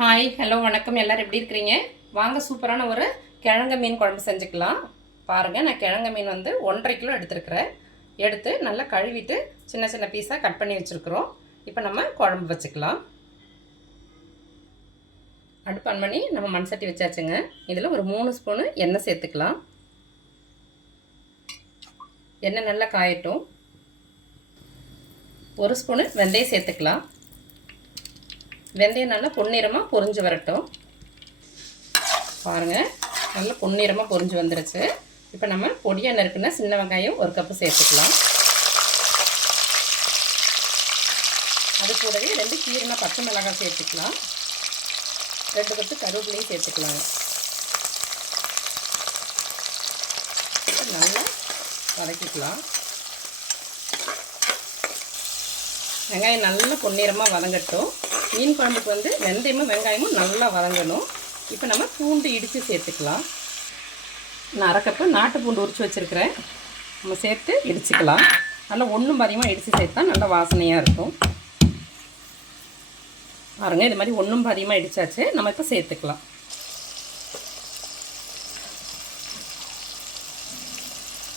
Hi hello வணக்கம். எல்லோரும் எப்படி இருக்கிறீங்க? வாங்க சூப்பரான ஒரு கிழங்கு மீன் குழம்பு செஞ்சுக்கலாம். பாருங்கள், நான் கிழங்கு மீன் வந்து 1.5 கிலோ எடுத்துருக்கிறேன். எடுத்து நல்லா கழுவிட்டு சின்ன சின்ன பீஸாக கட் பண்ணி வச்சுருக்குறோம். இப்போ நம்ம குழம்பு வச்சுக்கலாம். அடுப்பு ஆன் பண்ணி நம்ம மண் சட்டி வச்சாச்சுங்க. இதில் ஒரு 3 ஸ்பூனு எண்ணெய் சேர்த்துக்கலாம். எண்ணெய் நல்லா காயட்டும். 1 ஸ்பூனு வெந்தயம் சேர்த்துக்கலாம். வெந்தயம் நல்லா பொன்னிறமாக பொரிஞ்சு வரட்டும். பாருங்கள், நல்லா பொன்னிறமாக பொரிஞ்சு வந்துருச்சு. இப்போ நம்ம பொடியாக நறுக்குன்னா சின்ன வெங்காயம் 1 கப்பு சேர்த்துக்கலாம். அது கூடவே 2 கீரைனா பச்சை மிளகாய் சேர்த்துக்கலாம். 2 கொத்து கருவேப்பிலையும் சேர்த்துக்கலாங்க. நல்லா வதக்கிக்கலாம். வெங்காயம் நல்லா பொன்னிறமாக வதங்கட்டும். மீன் குழம்புக்கு வந்து வெந்தயமும் வெங்காயமும் நல்லா வதங்கணும். இப்போ நம்ம பூண்டு இடித்து சேர்த்துக்கலாம். நான் 1/2 கப்பு நாட்டு பூண்டு உரித்து வச்சுருக்கிறேன். நம்ம சேர்த்து இடிச்சுக்கலாம். நல்லா ஒன்றும் பாதியமாக இடித்து சேர்த்தா நல்லா வாசனையாக இருக்கும். பாருங்கள், இது மாதிரி ஒன்றும் பாதியமாக இடித்தாச்சு. நம்ம இப்போ சேர்த்துக்கலாம்.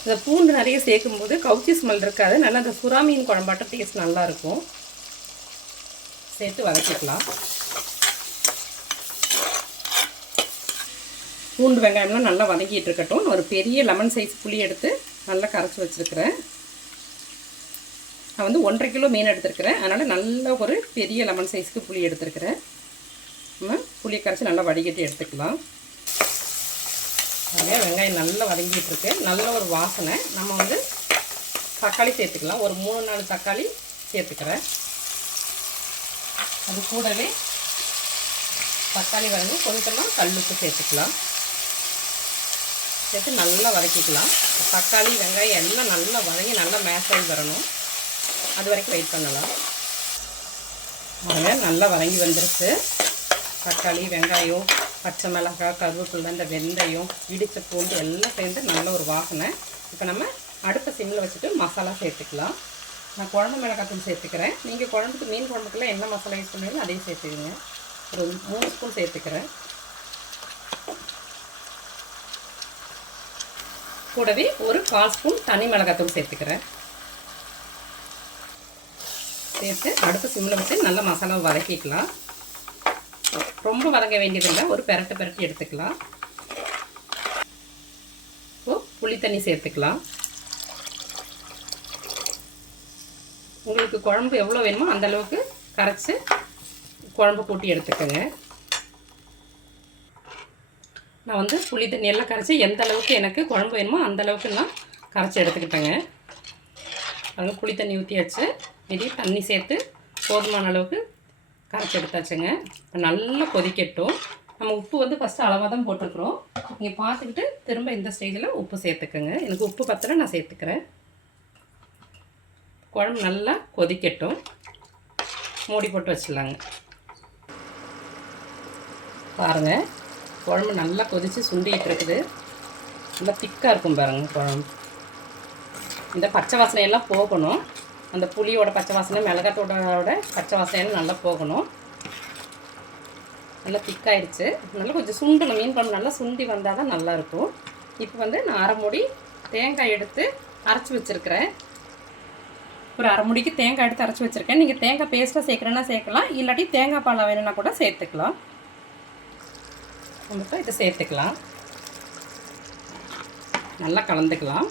இந்த பூண்டு நிறைய சேர்க்கும்போது கவுச்சி ஸ்மெல் இருக்காது. நல்லா அந்த சுறா மீன் குழம்பாட்டம் டேஸ்ட் நல்லாயிருக்கும். சேர்த்து வதக்கிக்கலாம். பூண்டு வெங்காயம்லாம் நல்லா வதக்கிட்டு இருக்கட்டும். ஒரு பெரிய லெமன் சைஸ் புளி எடுத்து நல்லா கரைச்சி வச்சுருக்கிறேன். நான் வந்து 1.5 கிலோ மீன் எடுத்துருக்கிறேன். அதனால் நல்ல ஒரு பெரிய லெமன் சைஸ்க்கு புளி எடுத்துருக்கிறேன். நம்ம புளியை கரைச்சி நல்லா வடிகட்டி எடுத்துக்கலாம். நிறையா வெங்காயம் நல்லா வதங்கிட்டு இருக்கு. நல்ல ஒரு வாசனை. நம்ம வந்து தக்காளி சேர்த்துக்கலாம். ஒரு 3-4 தக்காளி சேர்த்துக்கிறேன். அது கூடவே தக்காளி வதங்க கொஞ்சமாக கல்லுப்பு சேர்த்துக்கலாம். சேர்த்து நல்லா வதக்கிக்கலாம். தக்காளி வெங்காயம் எல்லாம் நல்லா வதங்கி நல்லா மேஷாகி வரணும். அது வரைக்கும் வெயிட் பண்ணலாம். பாருங்கள், நல்லா வதங்கி வந்துருச்சு. தக்காளி வெங்காயம் பச்சை மிளகாய் கருவேப்பிலை இந்த வெந்தயம் இடித்த பூண்டு எல்லாம் சேர்ந்து நல்ல ஒரு வாசனை. இப்போ நம்ம அடுப்பை சிம்மில் வச்சுட்டு மசாலா சேர்த்துக்கலாம். நான் குழம்பு மிளகாத்தூள் சேர்த்துக்கிறேன். நீங்கள் குழம்புக்கு மீன் குழம்புக்குலாம் என்ன மசாலா யூஸ் பண்ணுவீங்களோ அதையும் சேர்த்துக்குங்க. ஒரு 3 ஸ்பூன் சேர்த்துக்கிறேன். கூடவே ஒரு 1/4 ஸ்பூன் தனி மிளகாத்தூள் சேர்த்துக்கிறேன். சேர்த்து அடுப்பு சிம்மில் வச்சு நல்லா மசாலா வதக்கிக்கலாம். ரொம்ப வதங்க வேண்டியதில்லை. ஒரு பெரட்டி எடுத்துக்கலாம். இப்போ புளி தண்ணி சேர்த்துக்கலாம். உங்களுக்கு குழம்பு எவ்வளோ வேணுமோ அந்தளவுக்கு கரைச்சி குழம்பு கூட்டி எடுத்துக்கோங்க. நான் வந்து புளி தண்ணி எல்லாம் கரைச்சி எந்த அளவுக்கு எனக்கு குழம்பு வேணுமோ அந்தளவுக்கு நான் கரைச்சி எடுத்துக்கிட்டேங்க. அதனால் புளி தண்ணி ஊற்றியாச்சு. இதே தண்ணி சேர்த்து போதுமான அளவுக்கு கரைச்சி எடுத்தாச்சுங்க. நல்லா கொதிக்கட்டும். நம்ம உப்பு வந்து ஃபஸ்ட்டு அளவாக தான் போட்டிருக்குறோம். நீங்கள் பார்த்துக்கிட்டு திரும்ப இந்த ஸ்டேஜில் உப்பு சேர்த்துக்கோங்க. எனக்கு உப்பு பத்தலை, நான் சேர்த்துக்கிறேன். குழம்பு நல்லா கொதிக்கட்டும். மூடி போட்டு வச்சிடலாங்க. பாருங்கள், குழம்பு நல்லா கொதித்து சுண்டிகிட்டு இருக்குது. நல்லா திக்காக இருக்கும் பாருங்கள் குழம்பு. இந்த பச்சை வாசனையெல்லாம் போகணும். அந்த புளியோட பச்சை வாசனை மிளகாத்தோட பச்சை வாசனையெல்லாம் நல்லா போகணும். நல்லா திக்காயிடுச்சு. நல்லா கொஞ்சம் சுண்டணும். மீன் குழம்பு நல்லா சுண்டி வந்தால் தான் நல்லாயிருக்கும். இப்போ வந்து நான் 1/2 மூடி தேங்காய் எடுத்து அரைச்சி வச்சுருக்கிறேன். ஒரு 1/2 மூடிக்கு தேங்காய் எடுத்து அரைச்சி வச்சுருக்கேன். நீங்கள் தேங்காய் பேஸ்ட்டாக சேர்க்குறேன்னா சேர்க்கலாம். இல்லாட்டி தேங்காய் பாலை வேணும்னா கூட சேர்த்துக்கலாம். நம்ம இதை சேர்த்துக்கலாம். நல்லா கலந்துக்கலாம்.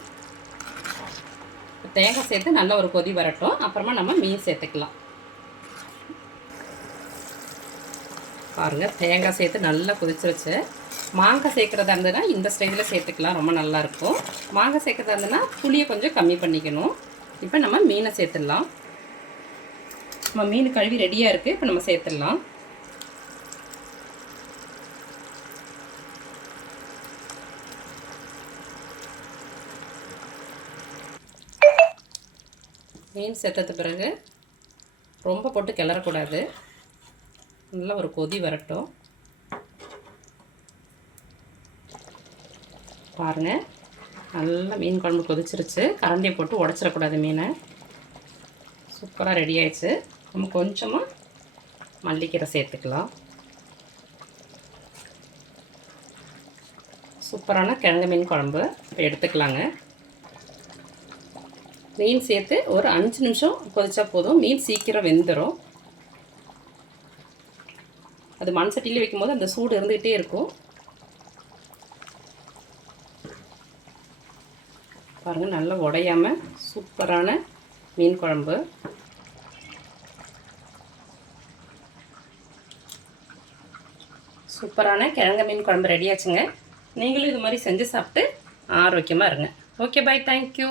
தேங்காய் சேர்த்து நல்லா ஒரு கொதி வரட்டும். அப்புறமா நம்ம மீன் சேர்த்துக்கலாம். பாருங்கள், தேங்காய் சேர்த்து நல்லா கொதிச்சிருச்சு. மாங்காய் சேர்க்குறதா இருந்ததுன்னா இந்த ஸ்டேஜில் சேர்த்துக்கலாம். ரொம்ப நல்லாயிருக்கும். மாங்காய் சேர்க்குறதா இருந்ததுன்னா புளியை கொஞ்சம் கம்மி பண்ணிக்கணும். இப்போ நம்ம மீனை சேர்த்துடலாம். நம்ம மீன் கழுவி ரெடியாக இருக்குது. இப்போ நம்ம சேர்த்துடலாம். மீன் சேர்த்தது பிறகு ரொம்ப போட்டு கிளறக்கூடாது. நல்லா ஒரு கொதி வரட்டும். பாருங்கள், நல்லா மீன் குழம்பு கொதிச்சிருச்சு. கரண்டியை போட்டு உடச்சிடக்கூடாது மீனை. சூப்பராக ரெடி ஆயிடுச்சு. நம்ம கொஞ்சமாக மல்லிக்கீரை சேர்த்துக்கலாம். சூப்பரான கிழங்கு மீன் குழம்பு இப்போ எடுத்துக்கலாங்க. மீன் சேர்த்து ஒரு 5 நிமிஷம் கொதிச்சா போதும். மீன் சீக்கிரம் வெந்துடும். அது மண் சட்டியில் வைக்கும்போது அந்த சூடு இருந்துகிட்டே இருக்கும். பாருங்கள், நல்லா உடையாமல் சூப்பரான மீன் குழம்பு. சூப்பரான கிழங்கு மீன் குழம்பு ரெடி ஆச்சுங்க. நீங்களும் இது மாதிரி செஞ்சு சாப்பிட்டு ஆரோக்கியமாக இருங்க. Okay, bye, thank you.